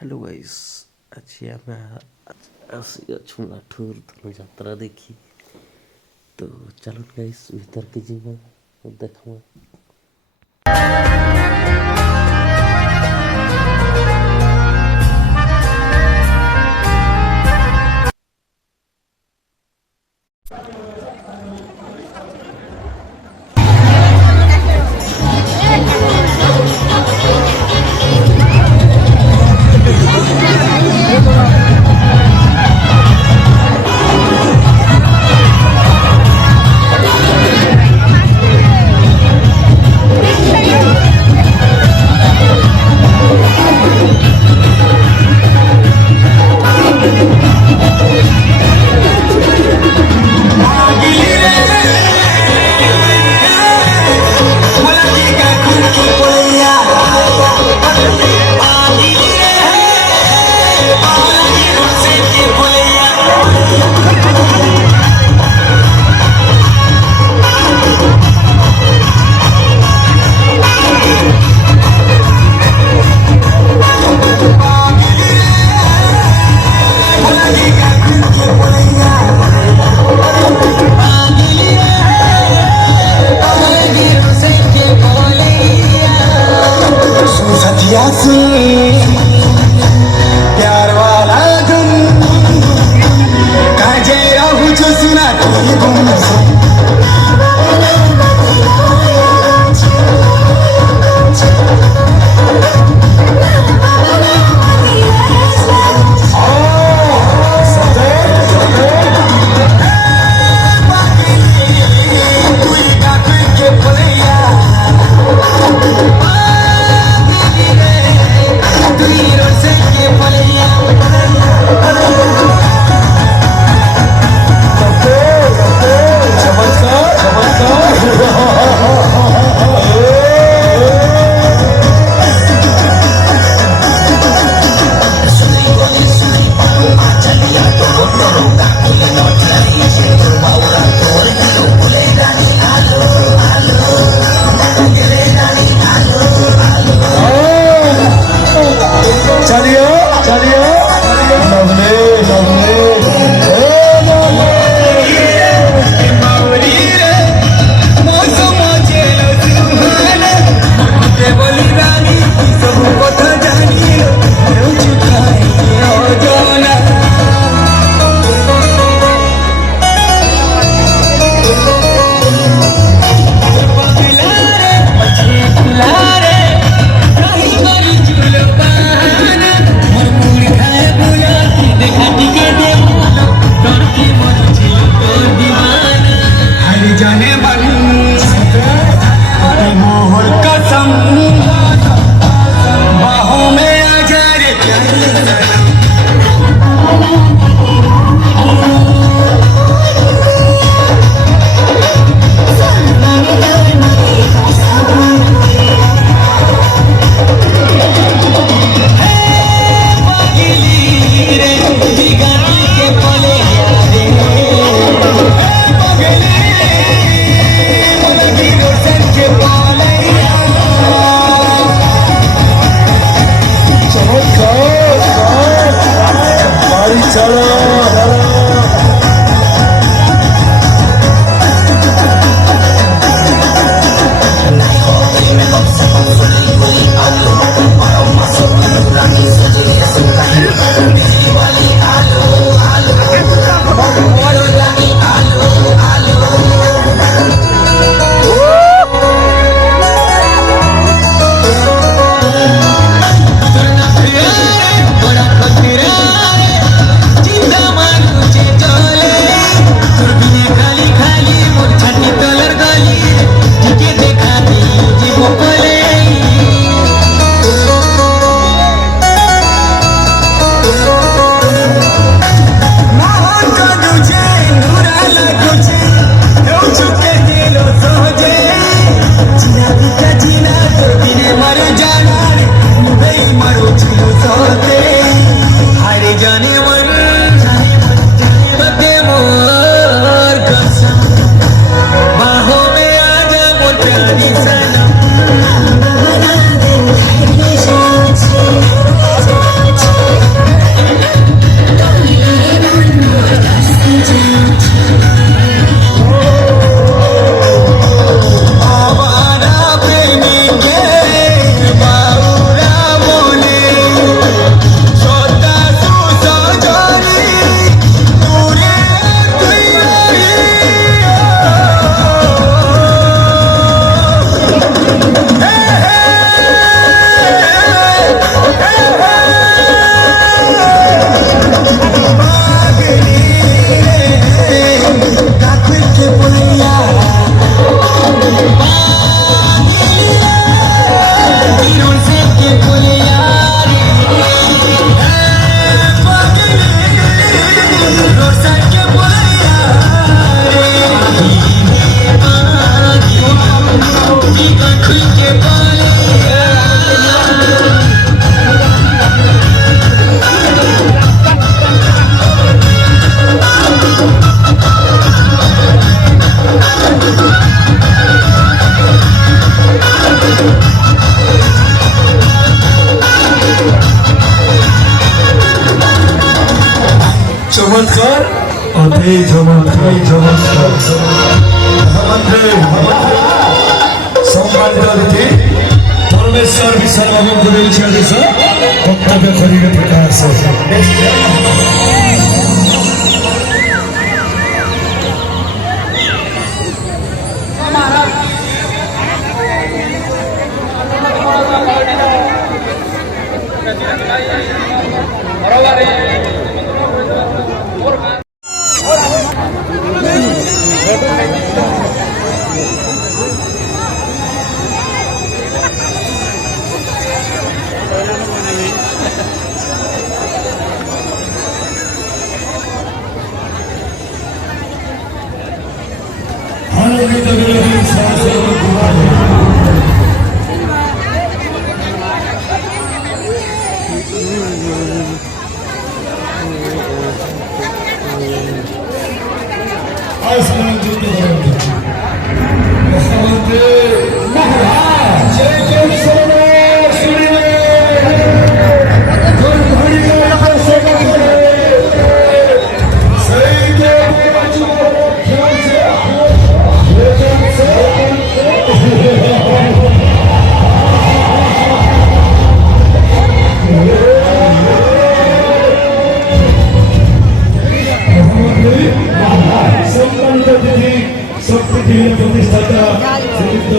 Hello guys. अच्छी ଆମେ ଆସି ଅଛୁ ନାଠୁର ଧନୁଯାତ୍ରା ଦେଖି। ତ ଚାଲୁନ ଗାଇସ୍ ଭିତରକେ ଯିବା ଦେଖମା। प्यार वाला धुन काजे रहू जो सुना कोई गुम তেই চমৎকার সম্মানিত অতিথি পরমেশ্বর বিশ্ববাবুଙ୍କୁ ଦେଇଛି ଆଦେଶ ବକ୍ତବ୍ୟ କରିବେ ପ୍ରକାଶ प्रतिष्ठाता श्रीयुक्त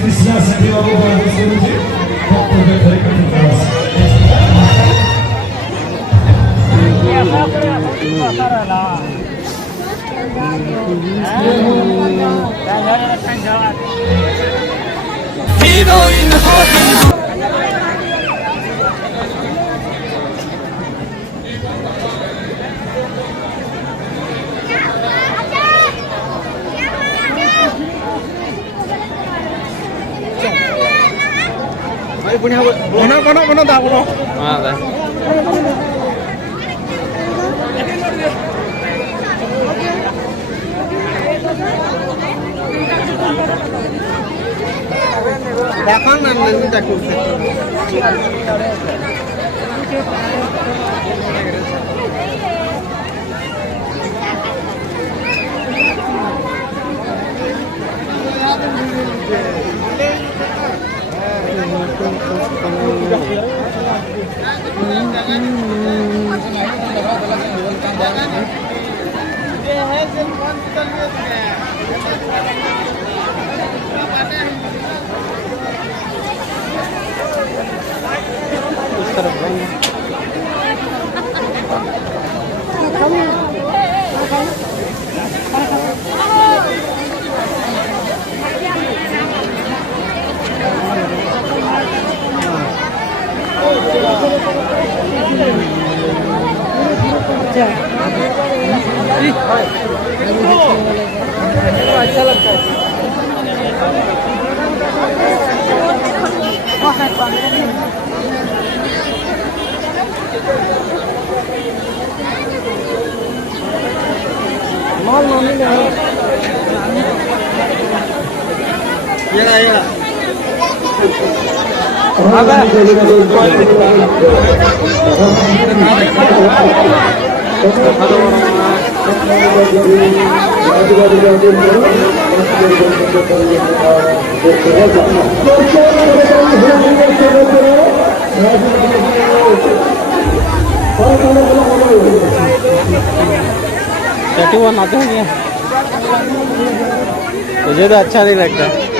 कृष्णा सेठी बाबू बक्तव्य करेंगे Mana dah kono. Ada. Datang nanti tak kursi. अच्छा लगता है माल मामी ने ये चटी वो नाते हैं मुझे तो अच्छा नहीं लगता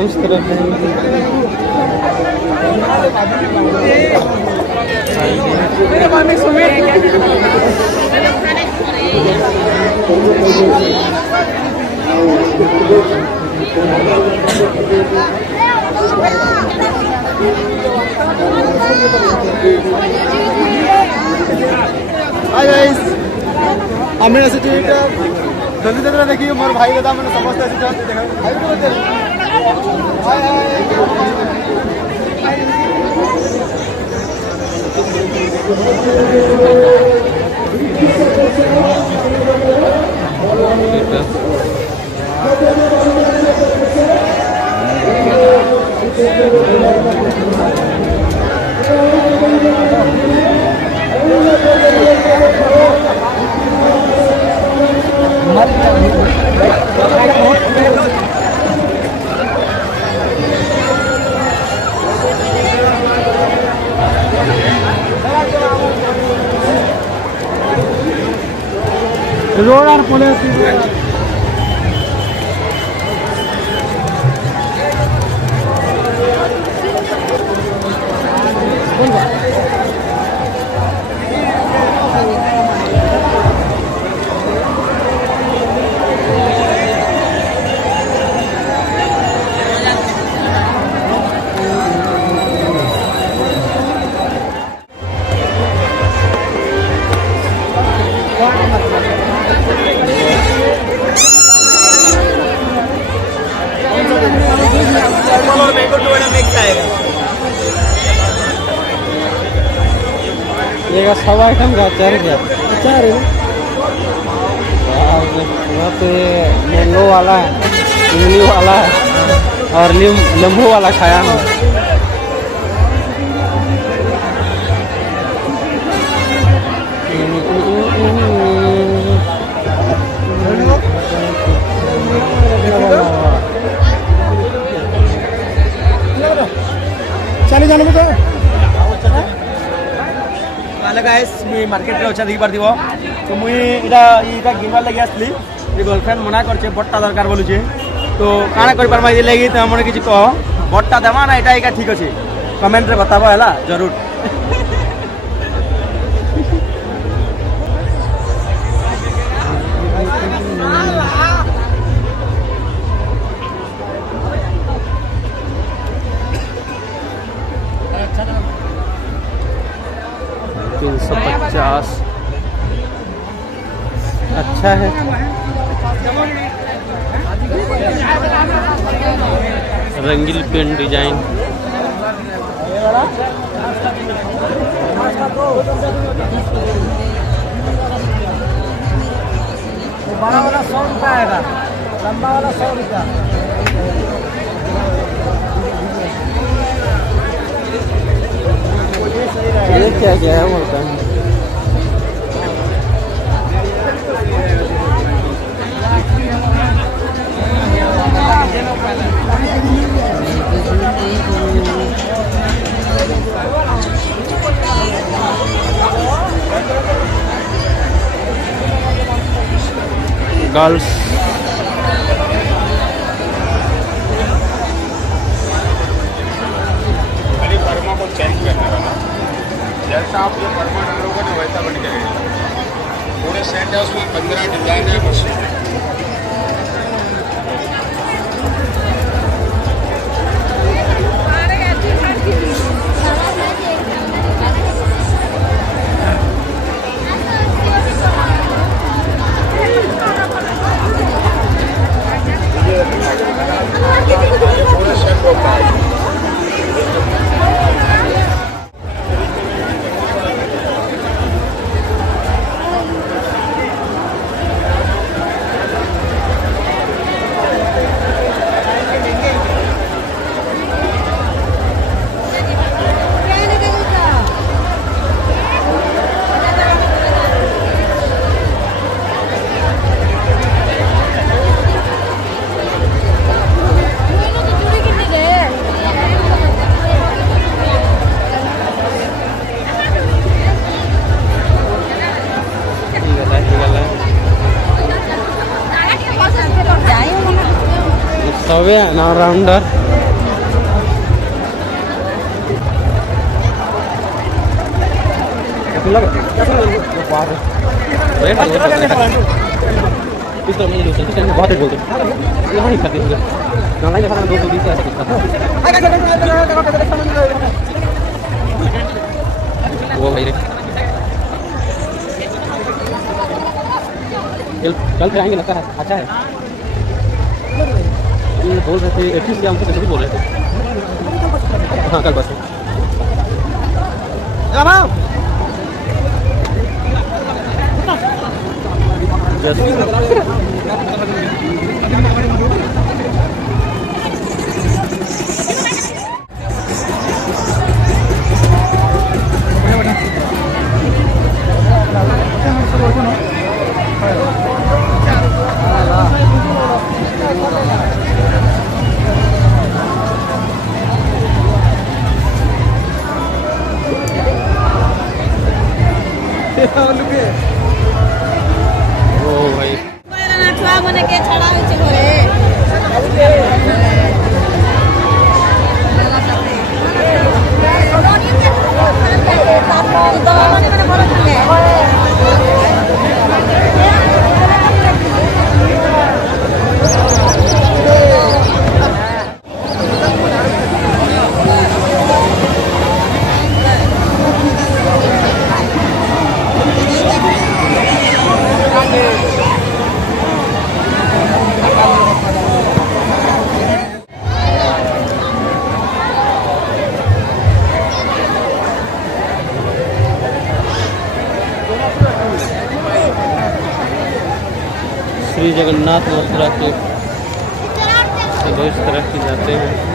उस तरफ हाय गाइस आम जल्दी जल्दी देखिए मोर भाई दादा मैंने समस्त हाय रोड और पुलिस ये सब आइटम का अचार क्या अचार है वहाँ पे मैंगो वाला है, इमली वाला है और नींबू वाला खाया हूँ। चले जाने में तो गाइस मुई मार्केट रे अच्छा देखि पारथिबो तो मुई इटा गिनबार लागि आसली जे गर्लफ्रेंड मना करछे बट्टा दरकार बोलुछे तो काना करि परबा जे लागि त हमरे किछि कह बट्टा देमा ना इटा ठीक अछि कमेंट रे बताबो हला जरूर। अच्छा है रंगील पेन डिजाइन बड़ा वाला 100 रुपया आएगा, लंबा वाला 100 रुपया। ये क्या क्या है बोलता है गर्ल्स वर्मा को चेंज करना है जैसा आप ये वर्मा डालोगे ना वैसा बन के पूरे सेट है उसमें 15 डिजाइन है मशीन पूरे सेट होता है। we are now rounder. बहुत बोलते यहाँ ही खाते नालाइन देखा 220 ऐसा कुछ था वो भाई रे कल फिर आएंगे लगता है अच्छा है ये बोल रहे थे 21 से हमसे कैसे बोल रहे थे हाँ कल बस श्री जगन्नाथ मथुरा के इस तरह की जाते हैं।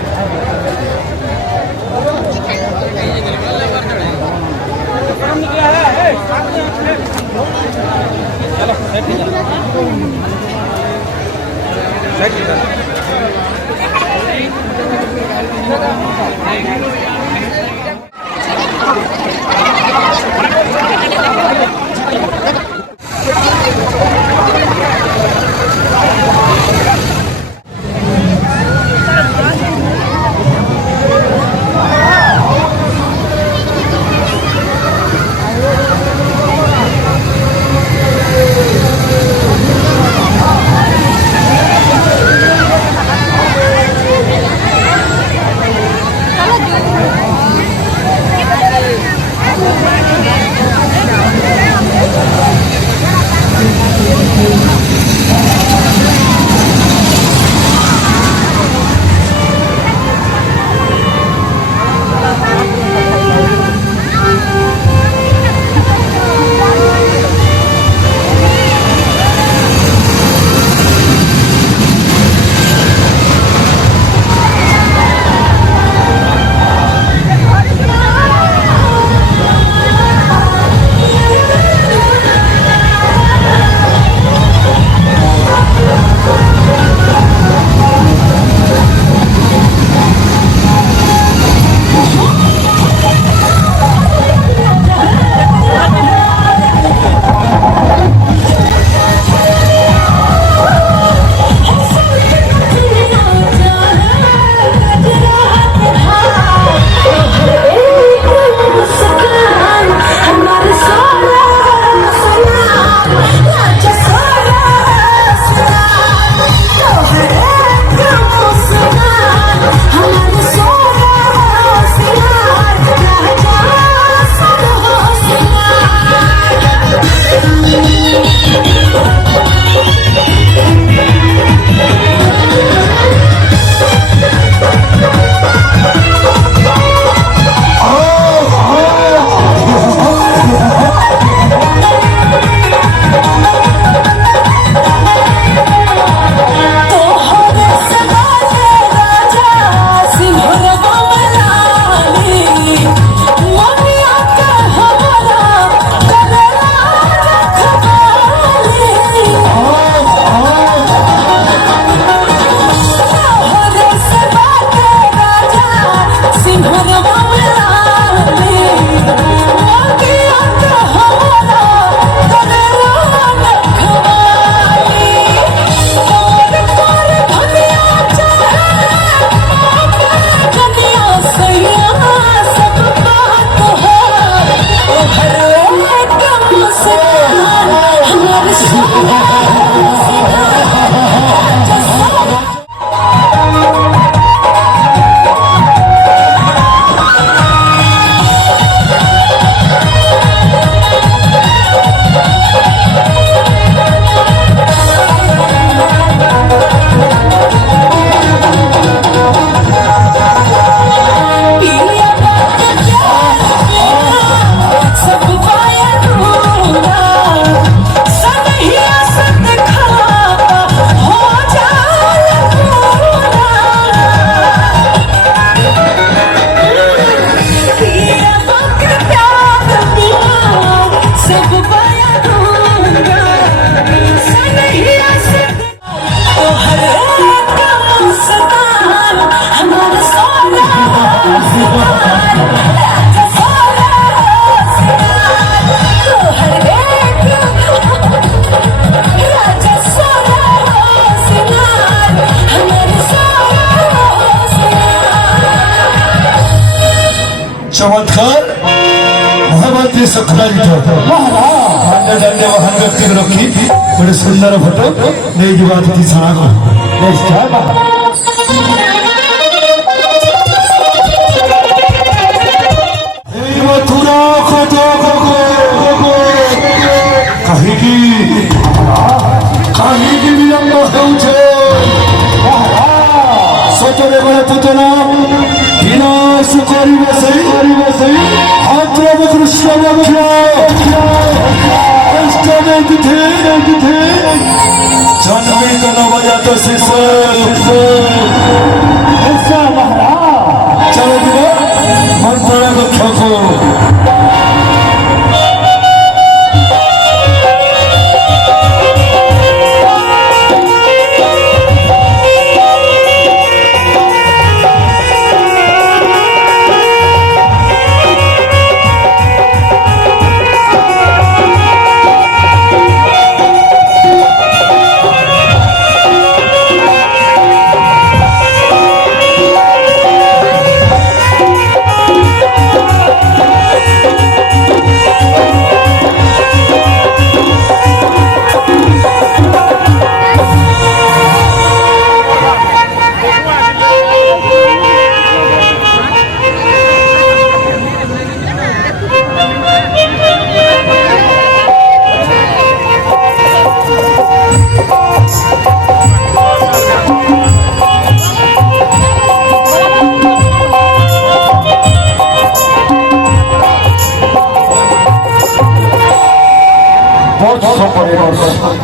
चमत्कार महामंत्री सखराजी महाराज जाने महान व्यक्ति रखी गोटे सुंदर फोटो नहीं जीवा अतिथि शाला मथुरा कहीं विलंब होउछे सचरे गए पूतना विनाश करिवे सही हात्र कृष्ण अष्टमे तिथे जन्मित नवजात शिशु चलो दिवा मंत्रणा रक्षको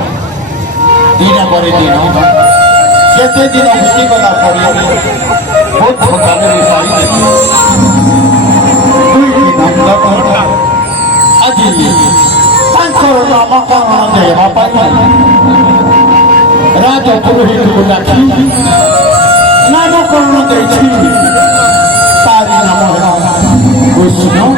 दिन पर दिन केते दिन बीती गला बहुत भोगाने आज नामकरण देवा राज पुरोहित को डाकी नामकरण तारी नाम वैष्णव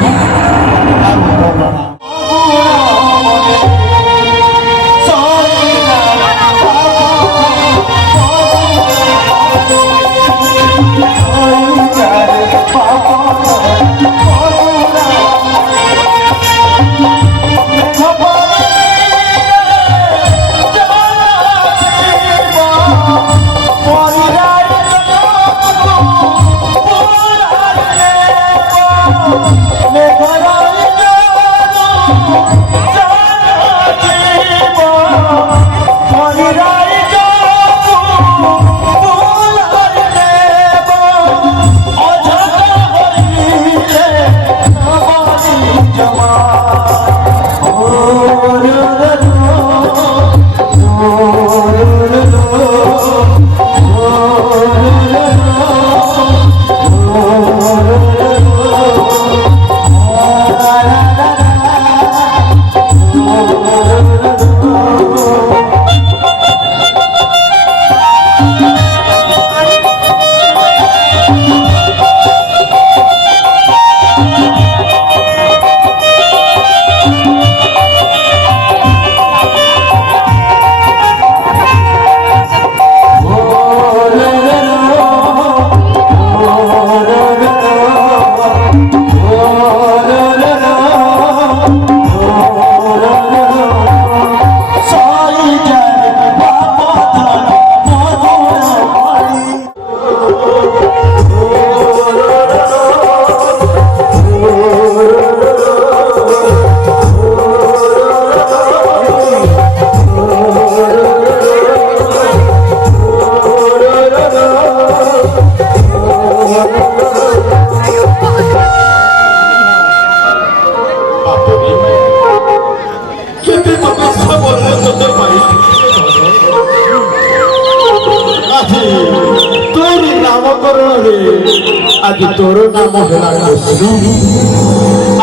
आज तोर नाम है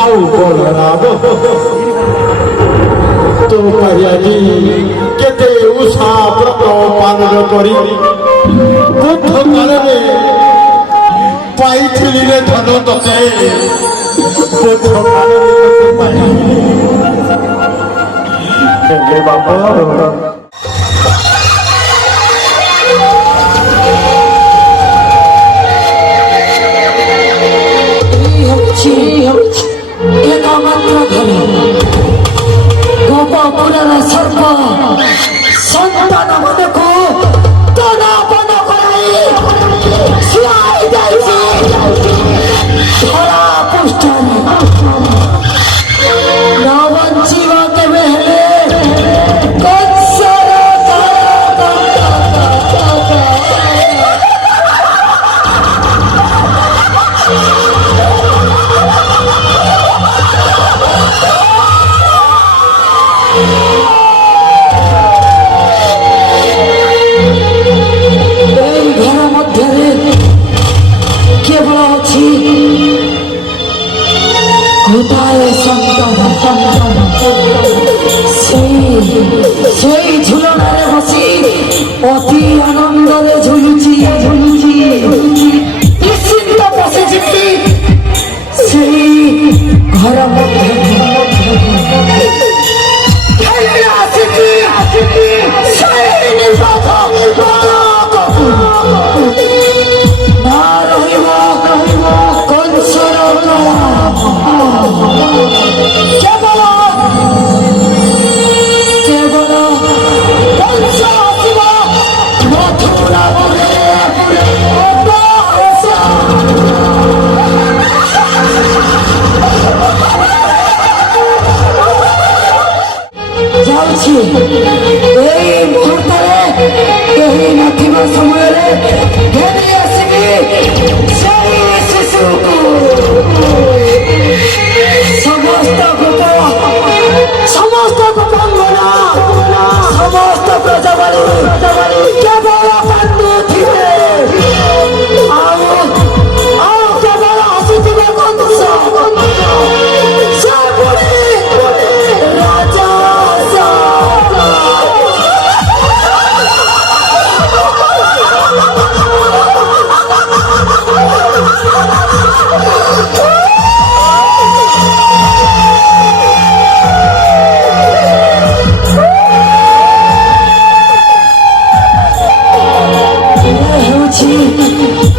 आउ बलराम तो परियाजी केते उषा व्रत पालन करी बुद्ध काल में पाइथिली रे धन तते बुद्ध काल में पाइथिली बाबा हम ହେଉଛି ଏକମାତ୍ର ଧନ ଗୋପପୁରର ସର୍ବ ସନ୍ତାନ ମାନଙ୍କୁ ତନାପନ କରାଇ ଶୁଆଇ ଯାଇଛି ଧରା ପୃଷ୍ଠରେ ନ ବଞ୍ଚିବ କେବେ ହେଲେ କଂସର এই ঘর ମଧ୍ୟରେ କେବଳ ଅଛି ଗୋଟାଏ ସନ୍ତାନ ସେଇ ଝୁଲଣାରେ ବସି ଅତି ଆନନ୍ଦରେ ଝୁଲୁଛି ନିଶ୍ଚିନ୍ତ ବସିଛି ସେଇ ଘର ମଧ୍ୟରେ ଆସିଛି ସେଇ ନିର୍ବାଚ ନା ରହିବ କଂସର କେବଳ କଂସ ଆସିବ ମଥୁରା ଯାଉଛି ଏଇ ମୁହୂର୍ତ୍ତରେ କେହି ନଥିବା ସମୟରେ ଘେରି ଆସିବି ସେଇ ଶିଶୁକୁ ସମସ୍ତ ଗୋପାଙ୍ଗନା ସମସ୍ତ ପ୍ରଜାବାଳୀ କେବଳ କାନ୍ଦୁଥିବେ ଆଉ କେବଳ ଆସୁଥିବେ କଂସ ସେ ପୁଣି ରାଜା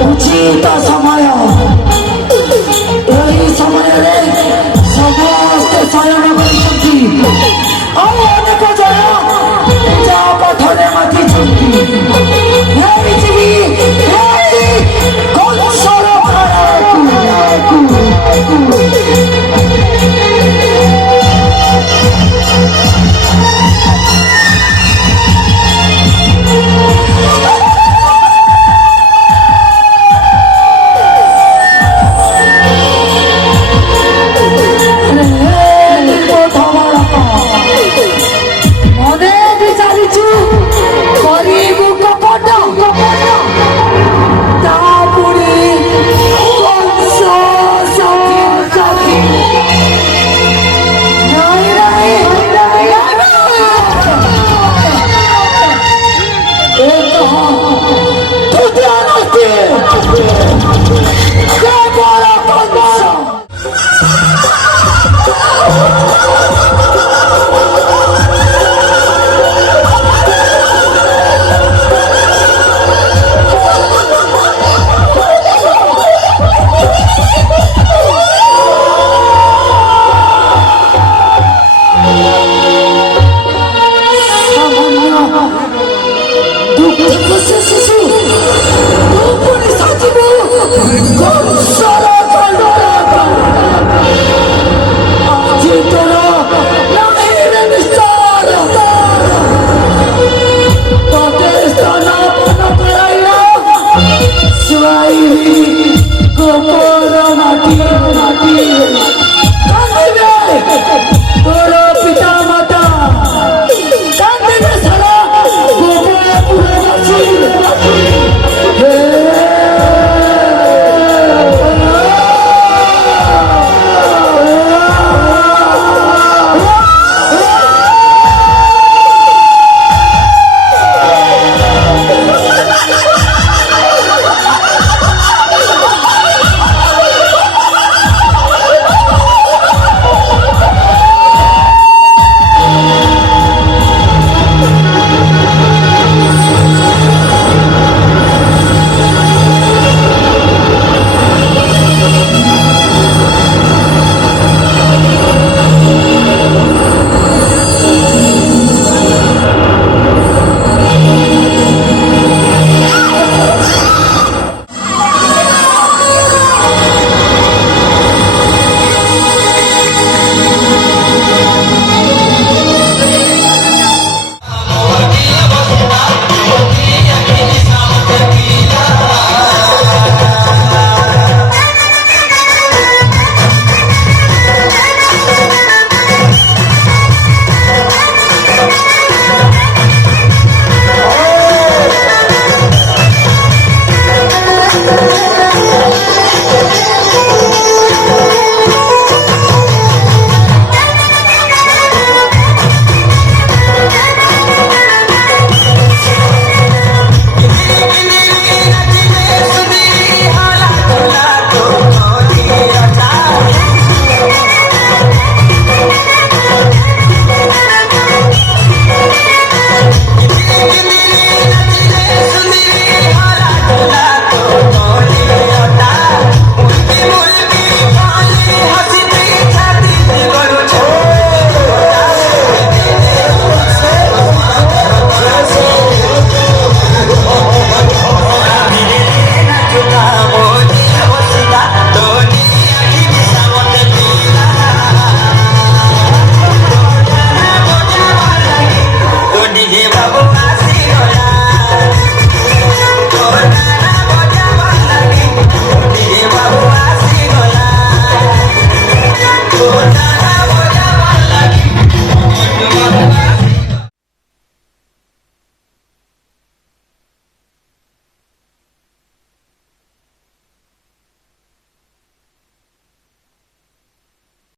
ଉଚିତ ସମୟ ଏହି ସମୟରେ ସମସ୍ତେ ଶୟନ କରିଛନ୍ତି ଆଉ ଅନେକ ଜଣ ପୂଜା ପାଠରେ ମାତିଛନ୍ତି କଂସର